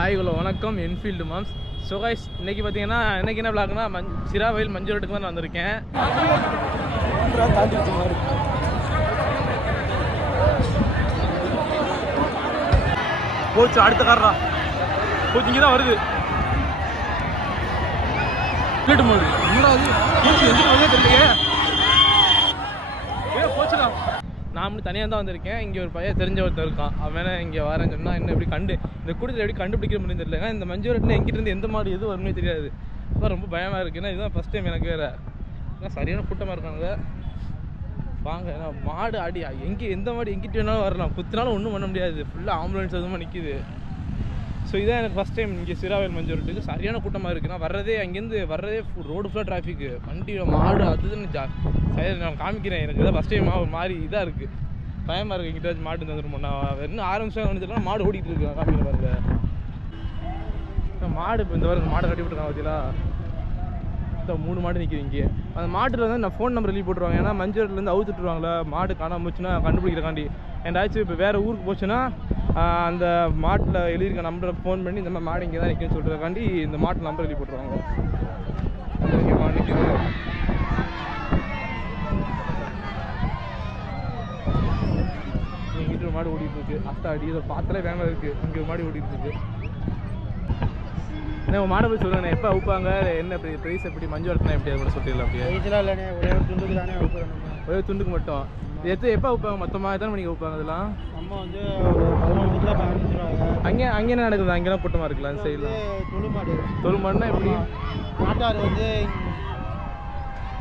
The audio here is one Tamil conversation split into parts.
ஹாய் ஹலோ வணக்கம் என்ஃபீல்டு மாம்ஸ். ஸோ கைஸ் இன்றைக்கி பார்த்தீங்கன்னா இன்றைக்கி என்ன விளாக்னா சிராவயில் மஞ்சூரட்டுக்கு தான் நான் வந்திருக்கேன். போச்சு அடுத்த காரா போச்சு இங்கே தான் வருது. போது போச்சுடா. நான் மட்டும் தனியாக தான் வந்திருக்கேன். இங்கே ஒரு பையன் தெரிஞ்ச ஒருத்தர் இருக்கான். அவன் இங்கே வரேன்னு சொன்னால் என்ன எப்படி இந்த கூட்டத்தில் எப்படி கண்டுபிடிக்கிற முடியும் தெரியல. ஏன்னா இந்த மஞ்சூரட்டில் எங்கிட்ட எந்த மாடு எது வரும்னே தெரியாது. அதான் ரொம்ப பயமாக இருக்குது. ஏன்னா இதுதான் ஃபஸ்ட் டைம் எனக்கு வேறு. ஏன்னா சரியான கூட்டமாக இருக்காங்க. வாங்க ஏன்னா மாடு ஆடி எந்த மாடு எங்கிட்ட வேணாலும் வரலாம். குத்தினாலும் ஒன்றும் பண்ண முடியாது. ஃபுல்லாக ஆம்புலன்ஸ் அதுமாக நிற்கிது. ஸோ இதான் எனக்கு ஃபஸ்ட் டைம் இங்கே சிராவயில் மஞ்சூரட்டுக்கு. சரியான கூட்டமாக இருக்குது. நான் அங்கேருந்து வர்றதே ரோடு ஃபுல்லாக டிராஃபிக்கு, வண்டியில் மாடு அதுன்னு சரி நான் காமிக்கிறேன். எனக்கு இதான் ஃபஸ்ட் டைம் ஒரு மாதிரி இதாக இருக்குது, பயமாக இருக்குது. எங்கிட்ட மாடு தந்துருமோ நான் இன்னும் ஆரம்பிச்சா வந்துச்சுன்னா மாடு ஓடிட்டு இருக்கு. காமிக்கிற பாருங்க மாடு. இப்போ இந்த வாரம் மாடு கட்டி விட்டுருக்காங்க பார்த்தீங்களா. இந்த 3 மாடு நிற்கிது இங்கே. அந்த மாட்டில் வந்து நான் ஃபோன் நம்பர் எழுதி போட்டுருவாங்க. ஏன்னா மஞ்சூரட்லேருந்து அவுத்துட்டுருவாங்களா மாடு காணாமல் போச்சுன்னா கண்டுபிடிக்கிறக்காண்டி. ஏதாச்சும் இப்போ வேறு ஊருக்கு போச்சுன்னா அந்த மாட்டில் எழுதியிருக்க நம்பரை ஃபோன் பண்ணி இந்த மாதிரி மாடு இங்கே தான் நிற்குன்னு சொல்கிறதுக்காண்டி இந்த மாட்டு நம்பர் எழுதி போட்டுருவாங்க. இங்கே மாடு நிற்கிது. எங்கிட்ட ஒரு மாடு ஓடிட்டு இருக்கு. அத்தா அடி இதை பார்த்தாலே வேணாம் இருக்குது. இங்கே ஒரு மாடு ஓடிட்டு இருக்கு. ஏன்னா மாடை போய் சொல்லுவேன் எப்போ அவுப்பாங்க, என்ன ப்ரைஸ் எப்படி மஞ்சூரட்னா எப்படி அது கூட சொல்லிடலாம். அப்படியே இல்லைண்ணே ஒரே ஒரு துண்டுக்கு தானே அவுப்புறோம். ஒரே துண்டுக்கு மட்டும். எப்போ அவுப்பாங்க மொத்தமாக எத்தனை மணிக்கு அவுப்பாங்க அதெல்லாம்? நம்ம வந்து ஒரு 11 மணிக்கு தான் ஆரம்பிச்சிருவாங்க. அங்கே என்ன நடக்குது? அங்கெல்லாம் கூட்டமாக இருக்குல்ல அந்த சைடில். தொழுமாடுனா எப்படி?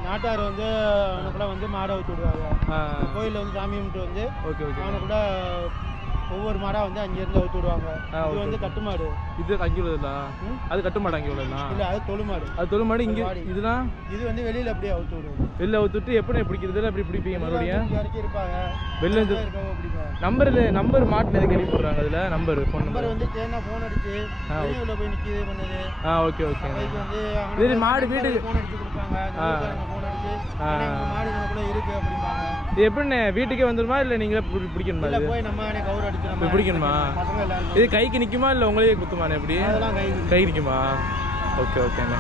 நாட்டார் வந்து அவனுக்குள்ள வந்து மாடை ஊற்றி விடுவாங்க. கோயிலில் வந்து சாமி கும்பிட்டு வந்து அவனுக்குள்ள ஒவ்வொரு மாடாக வந்து அங்கேருந்து அவுத்து விடுவாங்க. இது வந்து கட்டுமாடு. இது அங்கே உள்ளதுல அது கட்டுமாடு. அங்கே உள்ளதுலாம் இல்லை, அது தொழுமாடு. அது தொழுமாடு. இங்கே இதுதான் இது வந்து வெளியில் அப்படியே அவுத்து விடுவோம். வெளியில் அவுத்துட்டு எப்படி பிடிக்கிறதுல எப்படி பிடிப்பீங்க மறுபடியும்? இறக்கி இருப்பாங்க வெளில இருந்து நம்பர் மாட்டில் எதுக்கு எழுதி போடுறாங்க? அதில் ஃபோன் நம்பர் வந்து தேனா ஃபோன் அடிச்சு உள்ள போய் நிற்கிது பண்ணுது. ஓகே வந்து இது மாடு வீட்டுக்கு ஃபோன் அடிச்சு கொடுப்பாங்க. ஃபோன் அடிச்சு மாடு கூட இருக்கு அப்படிம்பாங்க. இது எப்படிண்ணே வீட்டுக்கே வந்துடுமா இல்லை நீங்களே பிடிக்கணுமா? இல்லை போய் நம்ம கவுர் அடிச்சு நம்ம பிடிக்கணுமா? இது கைக்கு நிற்குமா இல்லை உங்களே குத்துமாண்ணே? எப்படி கை நிற்குமா? ஓகேண்ணே.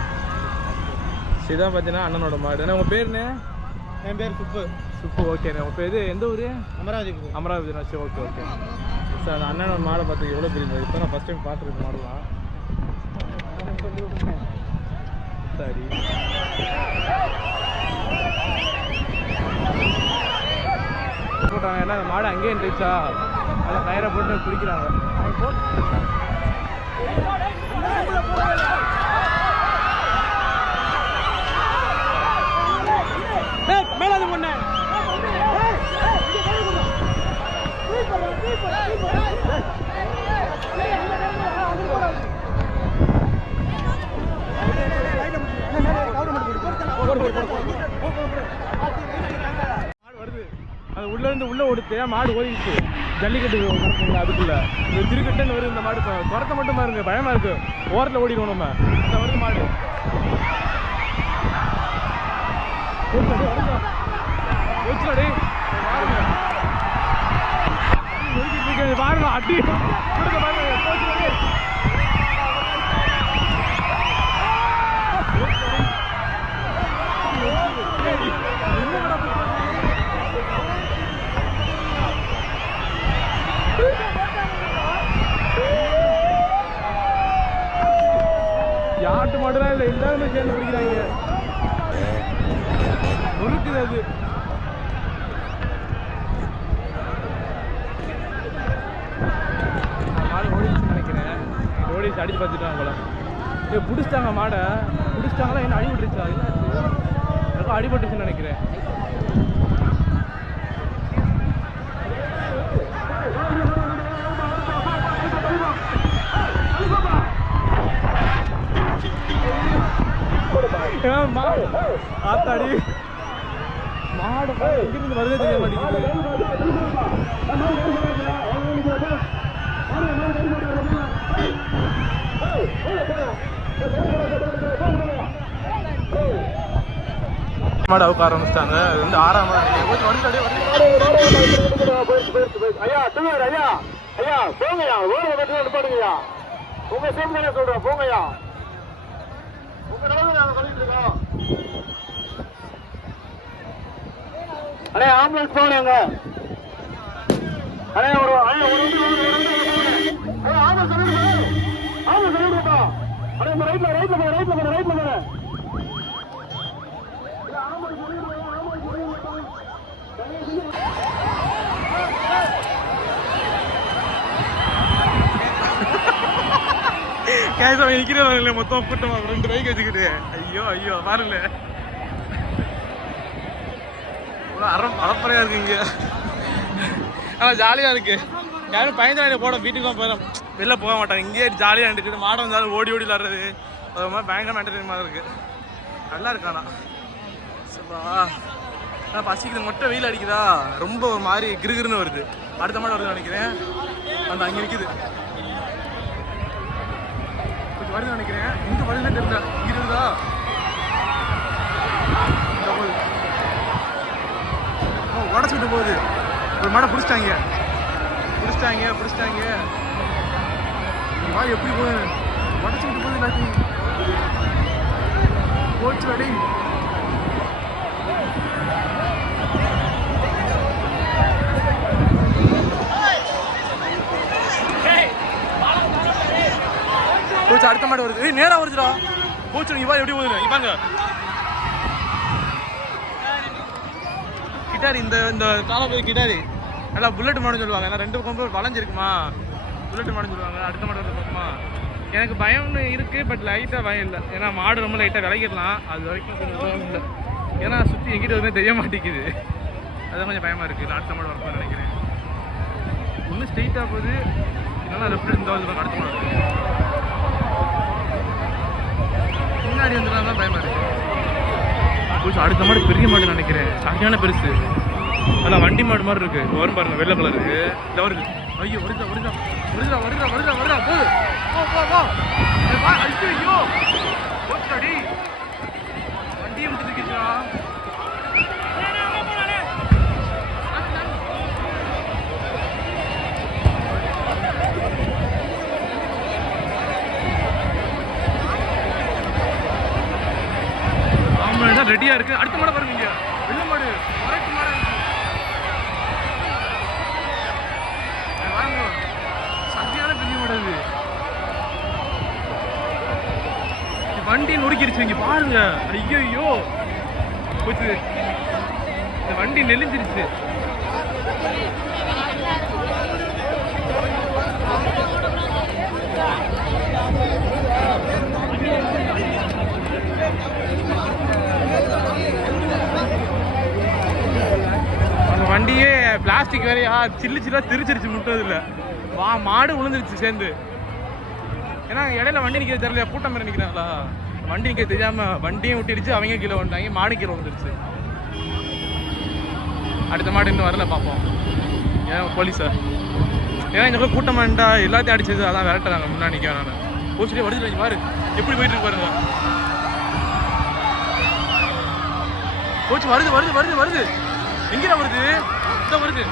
இதான் பார்த்தீங்கன்னா அண்ணனோட மாடு. என்ன உங்கள் பேருண்ணே? என் பேர் சுப்பு. ஓகேண்ணே. உங்கள் பேர் எந்த ஊர்? அமராவதி. சரி ஓகே சார். அந்த அண்ணனோட மாடை பார்த்து எவ்வளோ பெரிய இப்போ நான் ஃபஸ்ட் டைம் பார்த்துருக்கேன் மாடலாம். சரி போட்டாங்க. ஏன்னா அந்த மாடு அங்கேயே இருந்துச்சா அதெல்லாம் கயிறை போட்டு பிடிக்கிறாங்க. மேலாது பொண்ணு அது உள்ளே ஓடுத்து மாடு ஓடிடுச்சு. ஜல்லிக்கட்டு நடக்குங்களா அதுக்குள்ள இந்த திருக்கட்டுன்னு வருது. இந்த மாடு துரத்த மட்டும் பாருங்க, பயமாக இருக்கு. ஓரத்தில் ஓடிடுவோம் நம்ம. இந்த வருது மாடு பாருங்க அடி யாட்டு மாடுலாம் இல்லை, எல்லாருமே சேர்ந்து பிடிக்கிறாங்க. நொறுக்குது அது. மாடு ஓடிச்சுன்னு நினைக்கிறேன். ஓடிச்சு அடிச்சு பார்த்துட்டாங்க போல. பிடிச்சிட்டாங்க மாடை. பிடிச்சிட்டாங்களா என்ன அடிபட்டுருச்சா? எனக்கும் அடிபட்டுச்சுன்னு நினைக்கிறேன். ஆத்தாடி மாடு எங்கிருந்து வருதே தெரிய மாட்டேங்குது. மாடு அவுக்க ஆரம்பிச்சிட்டாங்க. அது வந்து 6ஆம் ஐயா சொல்லுவாரு. ஐயா போங்கய்யா ஓரமா நிப்பாடுங்கய்யா. உங்க சேர்ந்து சொல்றேன் போங்கய்யா. உங்க நிலவு நாங்க சொல்லிட்டு இருக்கோம். அண்ணே ஆம்புலன்ஸ் போகலையாங்க? அண்ணே ஒரு ஆம்புலன்ஸ் சொல்லிடுப்பா. அண்ணே இந்த ரைட்ல போங்க. கேசவன் நிற்கிறவங்களே மொத்தம் கூட்டமா 2 பைக் வச்சுக்கிட்டு ஐயோ பாருங்க அறப்பறையா இருக்கு இங்க. ஆனால் ஜாலியாக இருக்கு. யாரும் பயந்து போட வீட்டுக்குலாம் போயிடும், வெளில போக மாட்டாங்க. இங்கேயே ஜாலியாக இருந்துக்கிட்டு மாடம் வந்தாலும் ஓடி விளாடுறது அது மாதிரி பயங்கரமாக என்டர்டைன்மெண்ட் இருக்கு. நல்லா இருக்காண்ணா சப்பா. ஆனால் பசிக்குது, மொட்டை வெயில் அடிக்குதா, ரொம்ப ஒரு மாதிரி கிருகிருன்னு வருது. அடுத்த மாடம் வருதுன்னு நினைக்கிறேன். அந்த அங்கே நிற்குது கொஞ்சம் வருதுன்னு நினைக்கிறேன். இங்கே வருதுன்னு தெரியல. இங்கே இருக்குதா உடச்சுக்கிட்டு போகுது. ஒரு மாடை பிடிச்சிட்டாங்க. மாடு எப்படி போகுது, உடச்சுக்கிட்டு போகுது எல்லாத்தையும். போச்சு அடி. போச்சு, அடுத்த மாடு வருது. நேராக வருதுடா. போச்சு இவா எப்படி போகுது இப்பாங்க. கிட்டாரி இந்த காலம் போய் கிட்டாரி நல்லா புல்லட் மாடுன்னு சொல்லுவாங்க. ஏன்னா 2 கொம்பு வளைஞ்சிருக்குமா, புல்லட் மாடுன்னு சொல்லுவாங்க. அடுத்த மாடு வந்து பார்க்குமா, எனக்கு பயம்னு இருக்குது. பட் லைட்டாக பயம் இல்லை. ஏன்னா மாடு ரொம்ப லைட்டாக விளைக்கிடலாம். அது வரைக்கும் கொஞ்சம் பயம் இல்லை. ஏன்னா சுற்றி எங்கிட்ட எதுவுமே தெரிய மாட்டேங்குது. அதுதான் கொஞ்சம் பயமாக இருக்குது. அடுத்த மாடு வரப்போ நினைக்கிறேன். ஒன்றும் ஸ்ட்ரெயிட்டாக போகுது, இல்லைன்னா லெஃப்ட் இந்த வந்து அடுத்த மாடு வருது. முன்னாடி வந்துதான் தான் பயமாக இருக்குது. அடுத்த மாடு பெரிய மாடு நினைக்கிறேன், சரியான பெருசு. அதான் வண்டி மாடு மாதிரி இருக்கு. வரும் பாருங்க, வெள்ளை கலருக்கு. இல்லை வருது. ஐயோ வருதா போகுது. ஐயோ போச்சாடி, வண்டியை விட்டுருக்கா. ஆமாம் ரெடியா இருக்கு. அடுத்த மாடை பாருங்க, இங்க வெள்ளை மாடு, மறைக்கு மாடா இருக்கு. வாங்க, சத்தியான பெரிய மாடு அது. வண்டி நொறுக்கிடுச்சு இங்க பாருங்க. ஐயோ போச்சு, இந்த வண்டி நெளிஞ்சிருச்சு. அந்த வண்டியே பிளாஸ்டிக் வேறையா சில்லா திரிச்சிருச்சு. முட்டதில்ல மாடு விழுந்துருச்சு சேர்ந்து. ஏன்னா இடையில வண்டி நிற்கிறது தெரியல, கூட்டம் மேலே நிற்கிறாங்களா, வண்டி நிற்க தெரியாம வண்டியும் விட்டுருச்சு. அவங்க கீழே வந்துட்டாங்க, மாடு கீழே வந்துருச்சு. அடுத்த மாடு இன்னும் வரல, பார்ப்போம். ஏன் போலீஸா? ஏன்னா இந்த கூட்டம் வேண்டா எல்லாத்தையும் அடிச்சது, அதான் விரட்டுறாங்க. முன்னாடி நிற்க நான் போச்சுட்டே வருது பாரு, எப்படி போயிட்டு இருக்கு பாருங்க. போச்சு, வருது. எங்கடா வருது? இந்த வருது.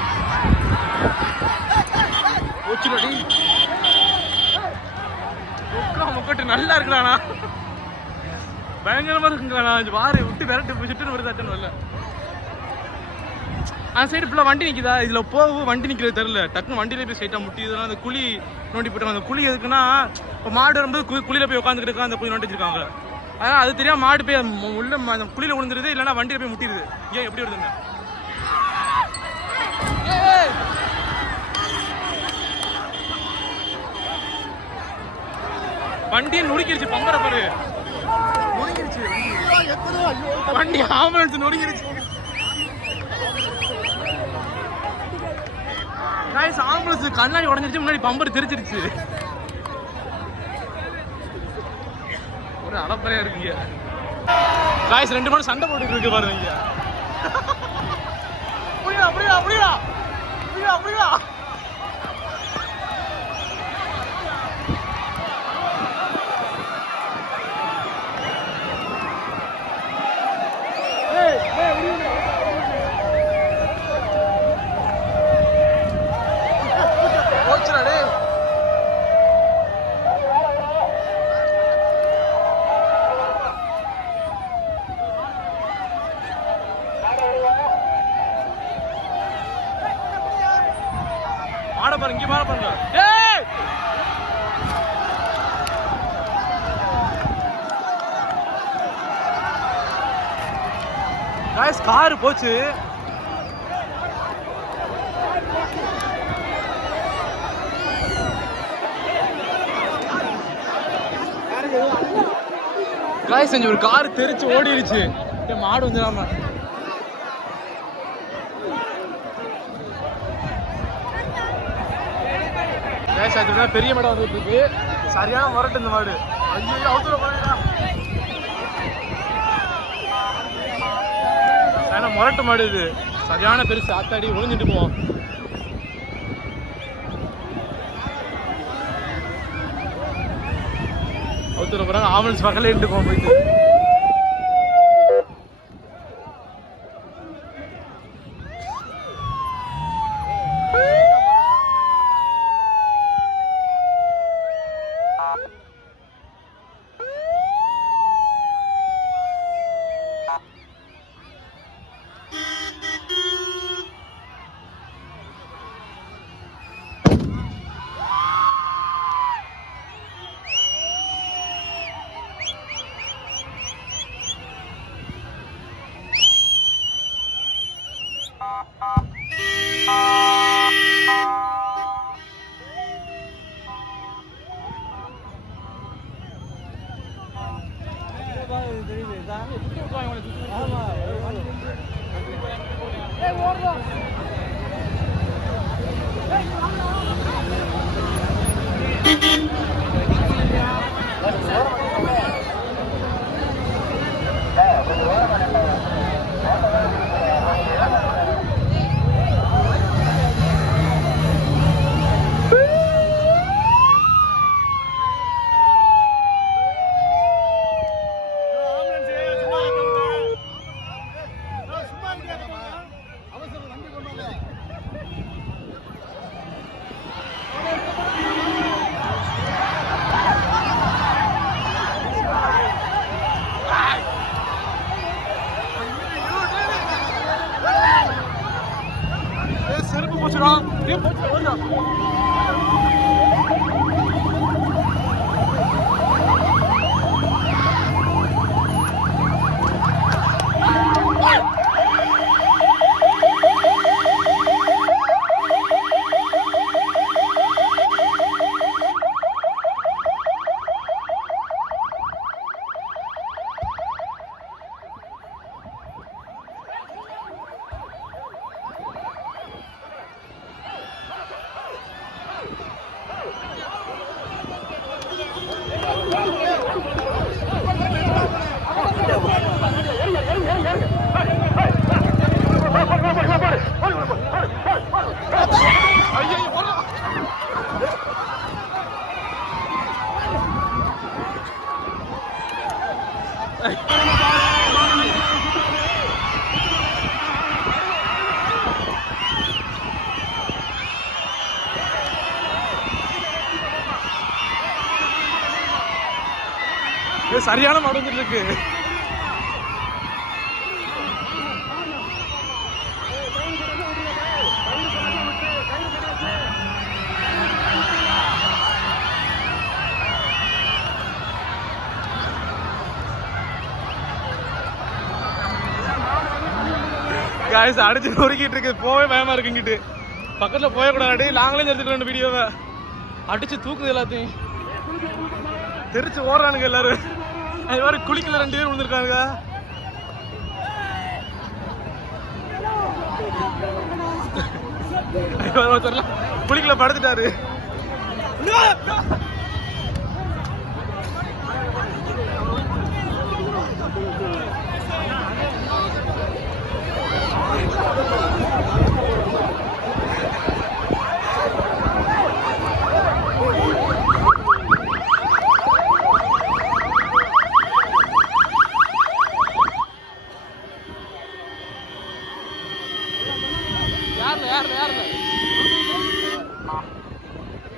போச்சுடி, முக்கட்டு நல்லா இருக்கலாண்ணா, பயங்கரமா இருக்குங்கண்ணா. வாரு விட்டு விரட்டு சுட்டுன்னு வருது. அட்டன் வரல. அந்த சைடு ஃபுல்லாக வண்டி நிற்கிதா, இதில் போகும் வண்டி நிற்கிறது தெரில. டக்குன்னு வண்டியிலே போய் ஸ்ட்ரைட்டாக முட்டிதுன்னா அந்த குழி நோண்டி போட்டாங்க. அந்த குழி எதுக்குன்னா, இப்போ மாடு வரும்போது குழியில் போய் உட்காந்துக்கிட்டு அந்த குழி நோண்டி வச்சிருக்காங்க. அதனால் அது தெரியாமல் மாடு போய் உள்ள அந்த குழியில் விழுந்துருது, இல்லைன்னா வண்டியில் போய் முட்டிடுது. ஏன் எப்படி வருதுங்க? வண்டியை நொறுக்கிருச்சு. பம்பரை பாரு, நொறுங்கிருச்சு வண்டி. ஆம்புலன்ஸ் நொறுங்கிருச்சு. ஆம்புலன்ஸ் கண்ணாடி உடஞ்சிருச்சு, முன்னாடி பம்பர் தெரிச்சிருச்சு. ஒரு அளப்பறையா இருக்குங்க. காய்ஸ் 2 மணி சண்டை போட்டுட்டு இருக்கு பாருங்க. அப்படியா गाइस கார் போச்சு. गाइस இங்க ஒரு கார் தெரிச்சு ஓடிடுச்சு. மாடு வந்துடாம. गाइस அதுல பெரிய மாடு வந்துட்டு இருக்கு. சரியான முரட்டு இந்த மாடு. ஐயோ அவுத்துல போறடா. சரியான முரட்டு மாடு இது. சரியான பெருசு ஆத்தாடி ஒளிஞ்சிட்டு போவோம். அவுத்துல போறாங்க ஆம்புலன்ஸ் பக்கத்துல இருந்து போயிட்டு. சரியான மாடு வந்துட்டு இருக்கு. गाइस அடிச்சு நொறுக்கிட்டு இருக்கு. போவே பயமா இருக்கு. இங்கிட்டு பக்கத்துல போய கூடாது. லாங்லேருந்து எடுத்துக்கலாம் வீடியோவை. அடிச்சு தூக்குது எல்லாத்தையும். தெரிச்சு ஓடுறானுங்க எல்லாரும். அது மாதிரி குளிக்கல 2 பேர் விழுந்துருக்காங்க. குளிக்கல படுத்துட்டாரு.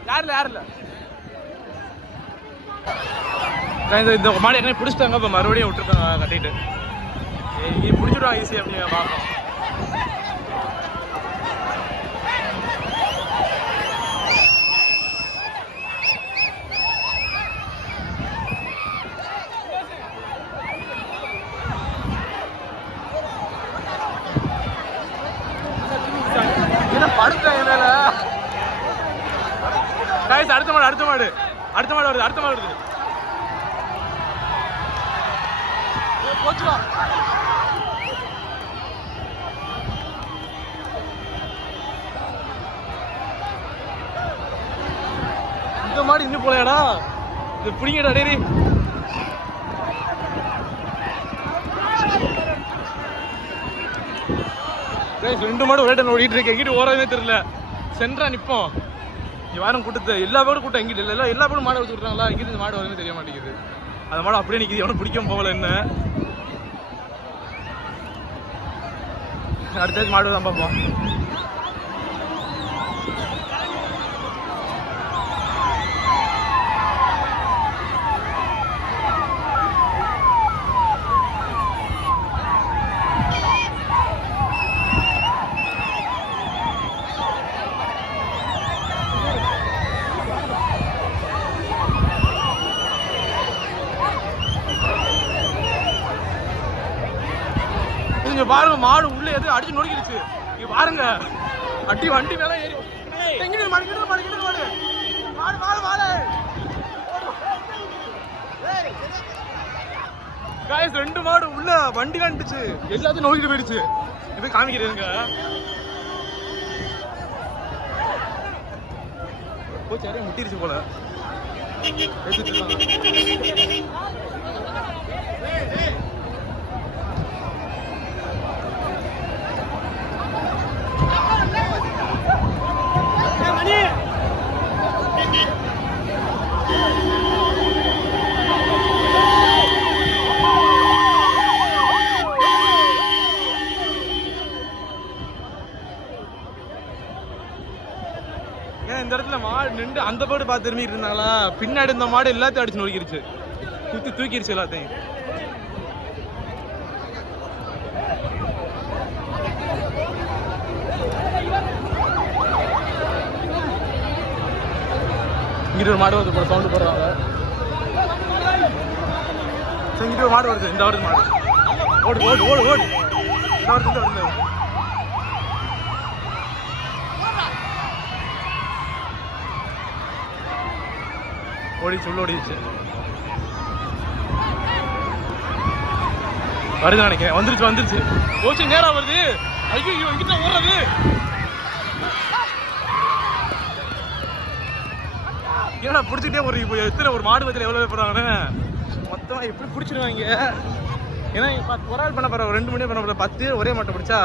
யாருல இந்த மாடு என்ன பிடிச்சிட்டாங்க. இப்போ மறுபடியும் விட்டுருக்காங்க கட்டிட்டு. பிடிச்சிடுவாங்க ஈஸியாக அப்படியே பார்க்கலாம். அடுத்த மாடு வருது போச்சுடா. இந்த மாடு இன்னும் போலையாடா, இது பிடிங்கடா டேரி. ரெண்டு மாடு ஒரே டைம் ஓடிட்டு இருக்கு, எங்கிட்ட ஓரவே தெரியல. சென்ட்ரா நிப்போம், இங்க வாரம் கூட்டத்தை எல்லா பேரும் கூட்டம் எங்கிட்ட இல்லை, எல்லா பேரும் மாடை வச்சு விட்றாங்களா, எங்கிட்ட இந்த மாடு வரவே தெரிய மாட்டேங்குது. அந்த மாடு அப்படியே நிற்கிது, எவனும் பிடிக்காம போகல. என்ன அடுத்த மாடு தான் பார்ப்போம். பாருங்க மாடு உள்ள எது அடிச்சு நொறுக்கிடுச்சு. இங்க பாருங்க அடி வண்டி மேல ஏறி गाइस 2 மாடு உள்ள வண்டி கண்டுச்சு, எல்லாத்தையும் நோக்கிட்டு போயிடுச்சு. இது காமிக்கிறேங்க. போய் சரியா முட்டிருச்சு போல. இந்த இடத்துல மாடு நின்று அந்த பாடு பார்த்து திரும்பிட்டு இருந்தாங்களா, பின்னாடி இந்த மாடு எல்லாத்தையும் அடிச்சு நொறுக்கிருச்சு, தூக்கிருச்சு எல்லாத்தையும். இங்கிட்ட ஒரு மாடு வருது போல, சவுண்டு போடுறாங்க. இங்கிட்ட ஒரு மாடு வருது, இந்த வருது மாடு. ஓடு ஓடு ஓடு ஓடு, இந்த வருது இந்த வருது. ஓடிச்சு உள்ள ஓடிச்சு, வருது நினைக்கிறேன். வந்துருச்சு போச்சு, நேரம் வருது. ஐயோ இங்கிட்ட ஓடுறது. ஏன்னா பிடிச்சிட்டே ஒரு இப்போ எத்தனை ஒரு மாடு பத்தில எவ்வளோ போடுறாங்கன்னு மொத்தமாக எப்படி பிடிச்சிடுவாங்க. ஏன்னா ஒரு ஆள் பண்ண போகிற, ஒரு 2 மணி பண்ண போகிற, 10 ஒரே மாட்டை பிடிச்சா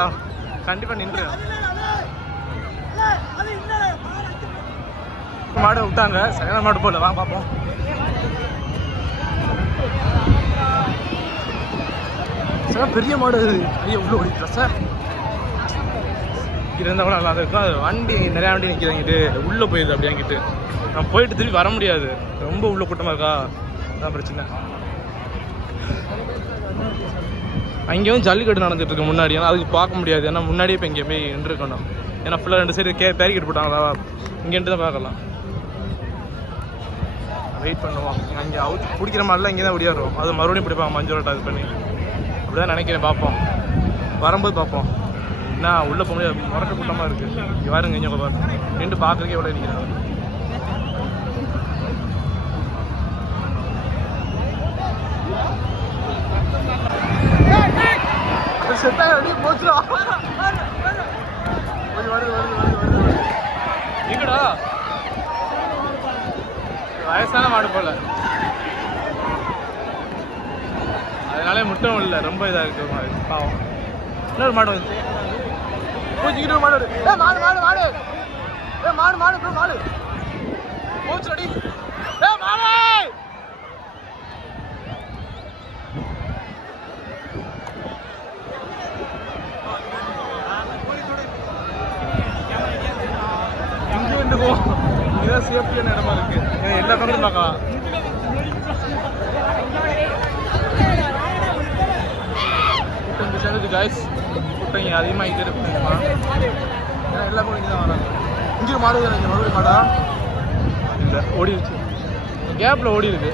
கண்டிப்பாக நின்று மாடு விட்டாங்க. சரியான மாடு போல, வாங்க பார்ப்போம். சார் பெரிய மாடு அது, ஐயோ உள்ள ஓடிட்டா சார். இங்கே இருந்தால் கூட நல்லா இருக்கும். அது வண்டி நிறையா வண்டி நிற்கிறாங்கிட்டு உள்ளே போயிடுது. அப்படி வாங்கிட்டு நான் போயிட்டு திரும்பி வர முடியாது, ரொம்ப உள்ள கூட்டமாக இருக்கா, அதான் பிரச்சனை. அங்கே வந்து ஜல்லிக்கட்டு நடந்துட்டு இருக்கு முன்னாடி, ஏன்னா அதுக்கு பார்க்க முடியாது. ஏன்னா முன்னாடியே இப்போ இங்கே போய் நின்றுருக்கணும். ஏன்னா ஃபுல்லாக 2 சைடு பேரிக்கெட்டு போட்டாங்களா, இங்கேன்ட்டு தான் பார்க்கலாம். வெயிட் பண்ணுவோம். அங்கே அவுத்து பிடிக்கிற மாதிரிலாம் இங்கே தான் ஓடியாடுறோம். அது மறுபடியும் பிடிப்பாங்க மஞ்சள் இது பண்ணி, அப்படி தான் நினைக்கிறேன். பார்ப்போம், வரும்போது பார்ப்போம். ஏன்னா உள்ளே போக முடியாது, முறக்க கூட்டமாக இருக்குது. இங்கே பாருங்க, இங்கே பாருங்க, நின்று பார்க்குறதுக்கே எவ்வளோ நிற்கிறாங்க. செட்டாக அப்படியே போச்சுடா. எங்கடா வயசான மாடு போல, அதனால முட்டம் இல்லை, ரொம்ப இதாக இருக்கு மாடு. பாவம். இன்னொரு மாடு வந்து போச்சுக்கிட்டு மாடு மாடு மாடு மாடு மாடு மாடு மாடு போச்சுடி. மாடு இதான் சேஃப்டியான இடமா இருக்கு, எல்லா கம்பெனியும் பார்க்கலாம். கூட்டம் சேர்ந்தது காய்ஸ், கூட்டம் இங்கே அதிகமாக இருக்குமா, ஏன்னா எல்லா கூட இங்கே தான் வராங்க. இங்கே மாடு இங்கே மறுபடியும் மாடா இல்லை, ஓடிடுச்சு, கேப்பில் ஓடி இருக்கு.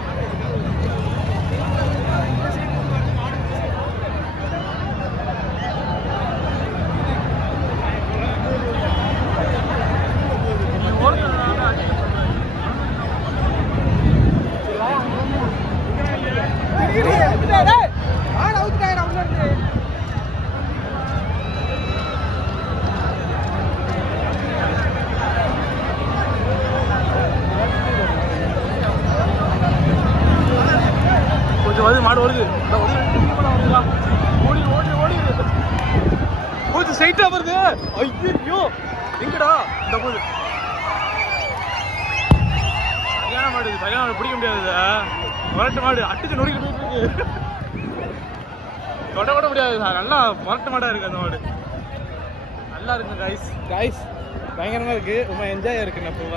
இங்கே வருது மாடு வருது ஓடி ஓடி ஓடி போச்சு ஸ்ட்ரைட்டாக வருது. ஐயோ எங்கடா இந்த போது சரியான மாடு சரியான மாடு பிடிக்க முடியாது. முரட்டு மாடு அடிச்சு நொறுக்கிட்டு இருக்கு. தொட கூட முடியாது சார். நல்லா முரட்டு மாடாக இருக்குது அந்த மாடு. நல்லா இருக்குங்க காய்ஸ் பயங்கரமாக இருக்குது. ரொம்ப என்ஜாயாக இருக்குது. நான் இப்போ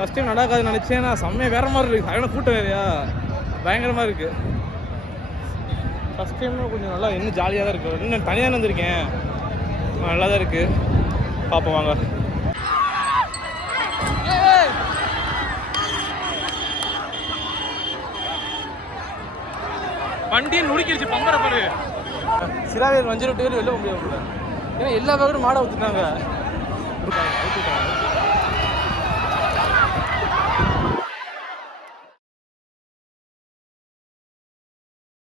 ஃபஸ்ட் டைம் நடக்காதுன்னு நினச்சேன். நான் செம்மையாக வேறு மாதிரி இருக்குது. சரியான கூட்டம் வேறையா பயங்கரமாக இருக்குது. ஃபஸ்ட் டைம் கொஞ்சம் நல்லா இன்னும் ஜாலியாக தான் இருக்குது. இன்னும் தனியாக வந்திருக்கேன். நல்லா தான் இருக்குது. பார்ப்போம் வாங்க. வண்டியை நுடுக்கிடுச்சு பம்பரை பாரு. சிராவேல் வஞ்சிர விட்டு வெளில போக முடியாது. ஏன்னா எல்லா பேரும் மாடை ஊற்றுட்டாங்க.